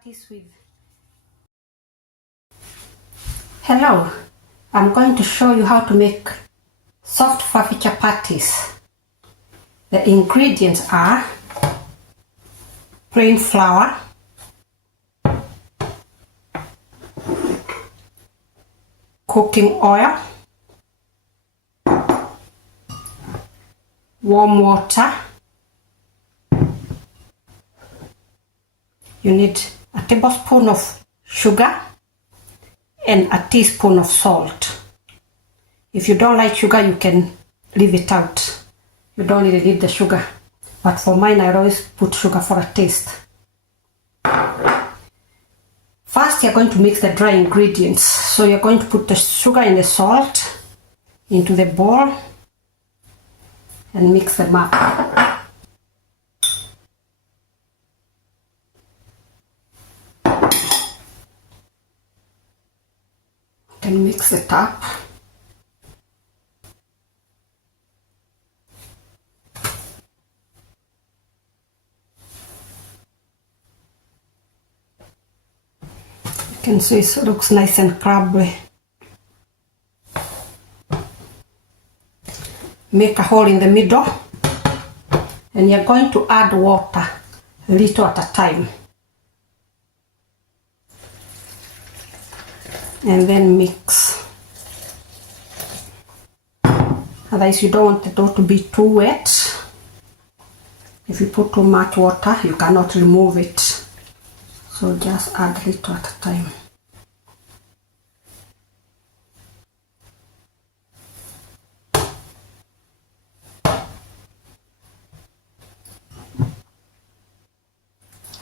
chapatis with... Hello, I'm going to show you how to make soft fluffy chapatis. The ingredients are plain flour, cooking oil, warm water. You need a tablespoon of sugar and a teaspoon of salt. If you don't like sugar, you can leave it out. You don't really need the sugar. But for mine, I always put sugar for a taste. First, you're going to mix the dry ingredients. So you're going to put the sugar and the salt into the bowl and mix them up. Then mix it up. You can see it looks nice and crumbly. Make a hole in the middle and you're going to add water a little at a time. And then mix. Otherwise you don't want the dough to be too wet. If you put too much water, you cannot remove it. So just add a little at a time.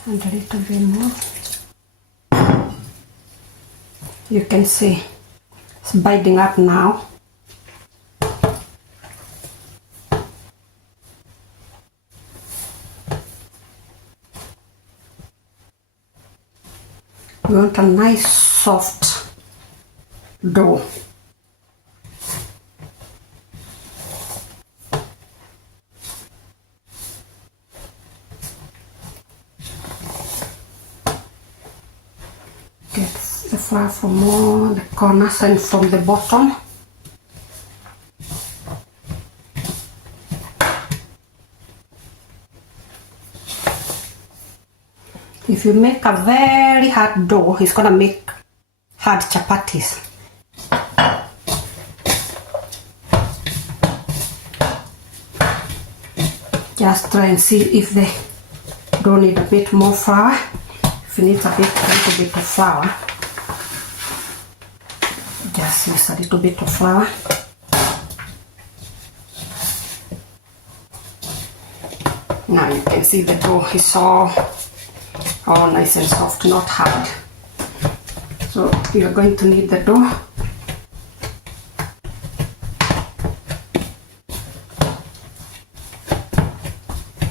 And a little bit more. You can see it's binding up now. You want a nice soft dough. Get the flour from all the corners and from the bottom. If you make a very hard dough, it's gonna make hard chapatis. Just try and see if they don't need a bit more flour. If you need a little bit of flour, just use a little bit of flour. Now you can see the dough is all nice and soft, not hard. So you're going to knead the dough.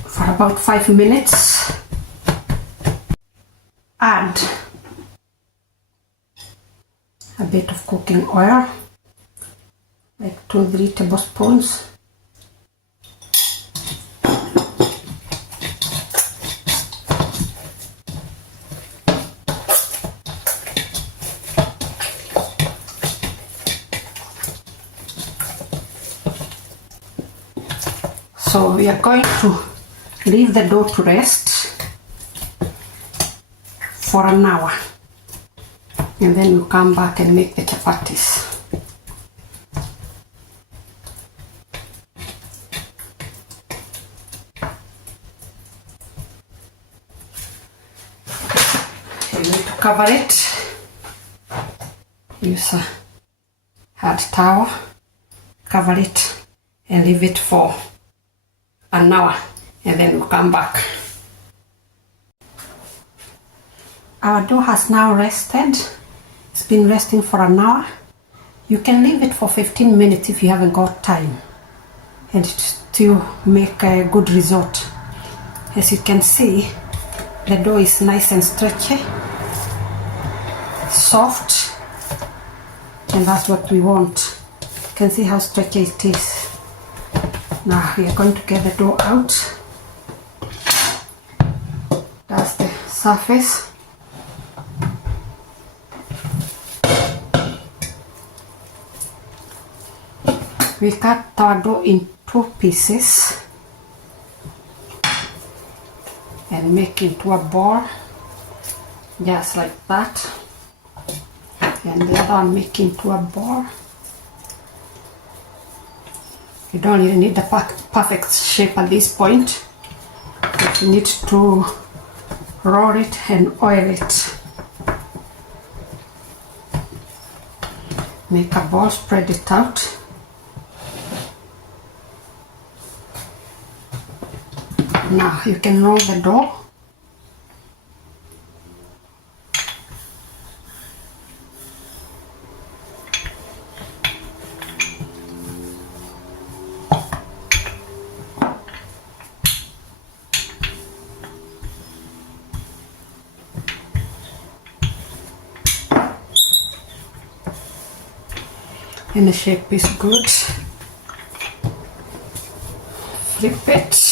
For about 5 minutes. Add a bit of cooking oil, like 2-3 tablespoons. So we are going to leave the dough to rest for an hour, and then we'll come back and make the chapatis. You need to cover it. Use a hard towel, cover it and leave it for an hour, and then we'll come back. Our dough has now rested. It's been resting for an hour. You can leave it for 15 minutes if you haven't got time, and it still make a good result. As you can see, the dough is nice and stretchy, soft, and that's what we want. You can see how stretchy it is. Now we are going to get the dough out. That's the surface. we cut our dough in 2 pieces and make into a ball, just like that, and the other one make into a ball. You don't really need a perfect shape at this point, but you need to roll it and oil it. Make a ball, spread it out. Now you can roll the dough. And the shape is good. Flip it.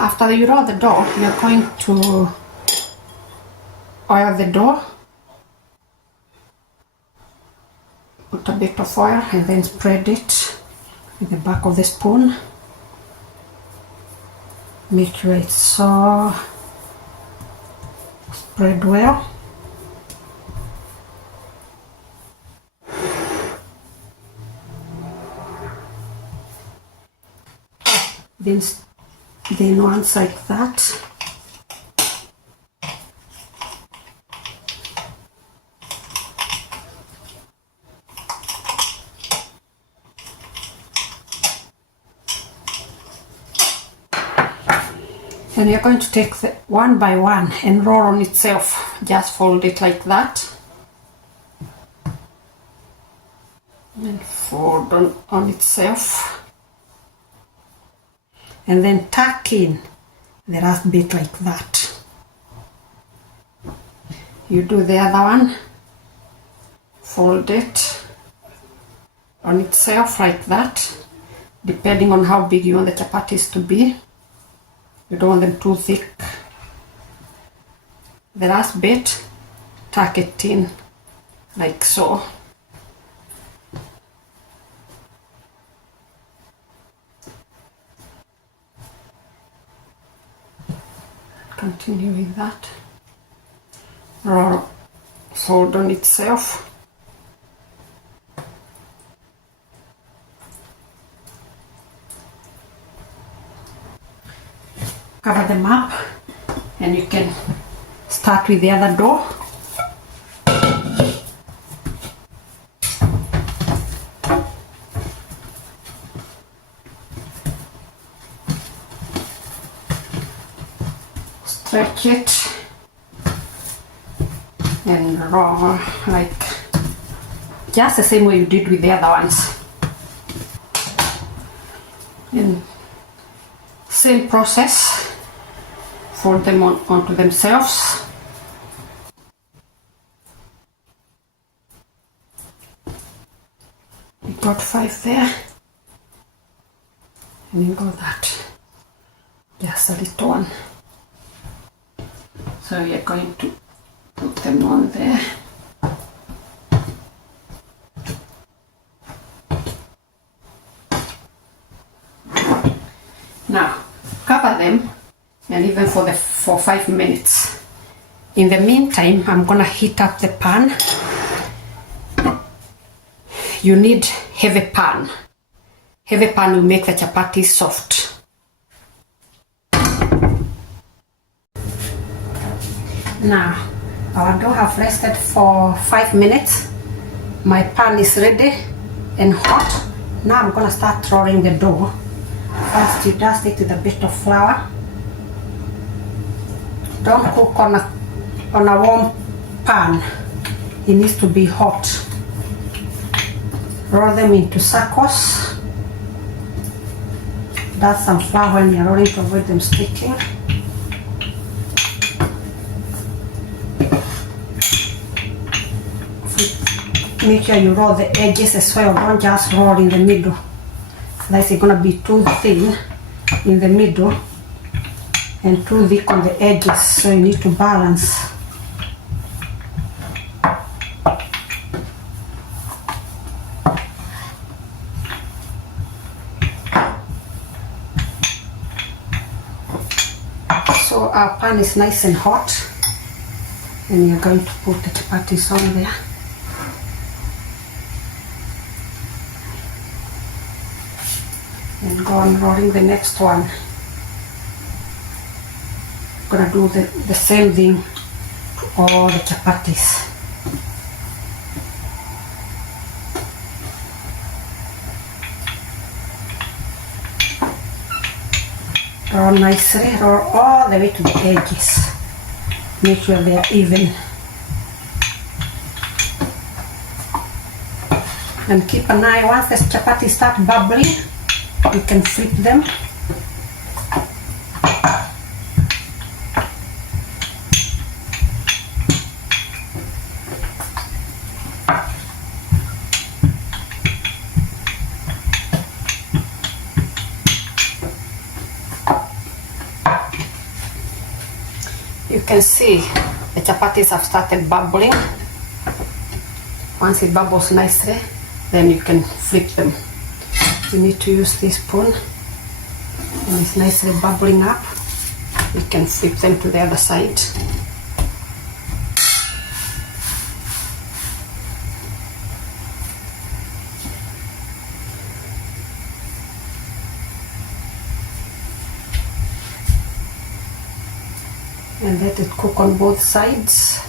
After you roll the dough, you're going to oil the dough. Put a bit of oil and then spread it with the back of the spoon. Make sure it's so spread well. Then once like that. And you're going to take the one by one and roll on itself. Just fold it like that. And fold on itself. And then tuck in the last bit like that. You do the other one. Fold it on itself like that. Depending on how big you want the chapatis to be. You don't want them too thick. The last bit, tuck it in like so. Continue with that. Roll, fold on itself. Cover them up, and you can start with the other dough. Stretch it and roll like just the same way you did with the other ones. And same process. Fold them onto themselves. You got 5 there, and you got that. Just a little one. So you're going to put them on there. Now cover them and leave them for 5 minutes. In the meantime, I'm gonna heat up the pan. You need heavy pan. Heavy pan will make the chapati soft. Now, our dough have rested for 5 minutes. My pan is ready and hot. Now I'm gonna start rolling the dough. First, you dust it with a bit of flour. Don't cook on a warm pan. It needs to be hot. Roll them into circles. Dust some flour when you're rolling to avoid them sticking. Make sure you roll the edges as well. Don't just roll in the middle. Otherwise it's gonna be too thin in the middle and too thick on the edges, so you need to balance. So our pan is nice and hot, and you're going to put the chapatis on there. And go on rolling the next one. I'm gonna do the same thing to all the chapatis. Roll nicely, roll all the way to the edges. Make sure they are even. And keep an eye, once the chapatis start bubbling, you can flip them. You can see the chapatis have started bubbling. Once it bubbles nicely, then you can flip them. You need to use this spoon, and it's nicely bubbling up. You can flip them to the other side. And let it cook on both sides.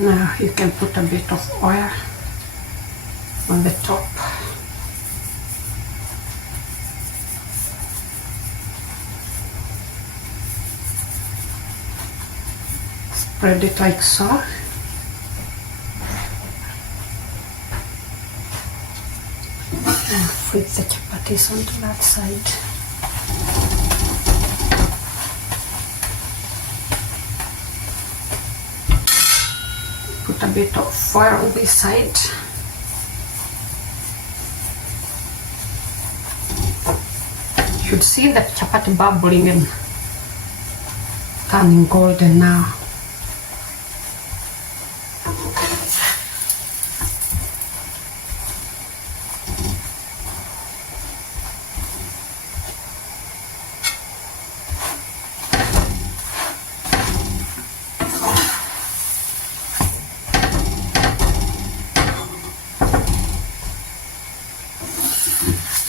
Now you can put a bit of oil on the top. Spread it like so. And flip the chapatis onto that side. Put a bit of foil on this side. You should see the chapati bubbling and turning golden now.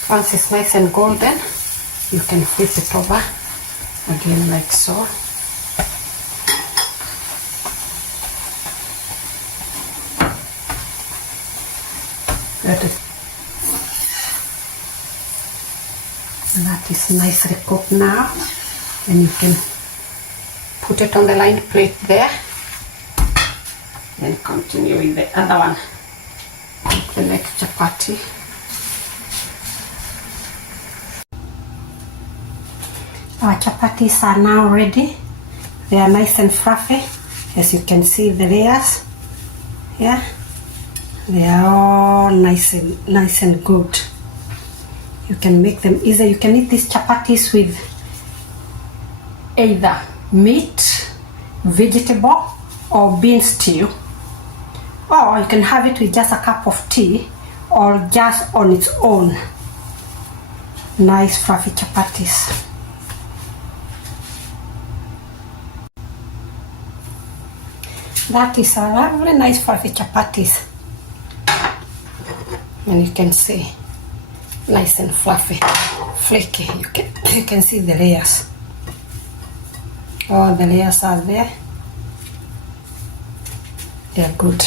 Once it's nice and golden, you can flip it over again like so. Let it. And that is nicely cooked now, and you can put it on the lined plate there and continue with the other one, the next chapati. Our chapatis are now ready. They are nice and fluffy, as you can see the layers. Yeah, they are all nice and good. You can make them easy. You can eat these chapatis with either meat, vegetable, or bean stew, or you can have it with just a cup of tea or just on its own. Nice fluffy chapatis. That is a lovely nice fluffy chapatis, and you can see nice and fluffy, flaky. You can see the layers. All the layers are there. They are good.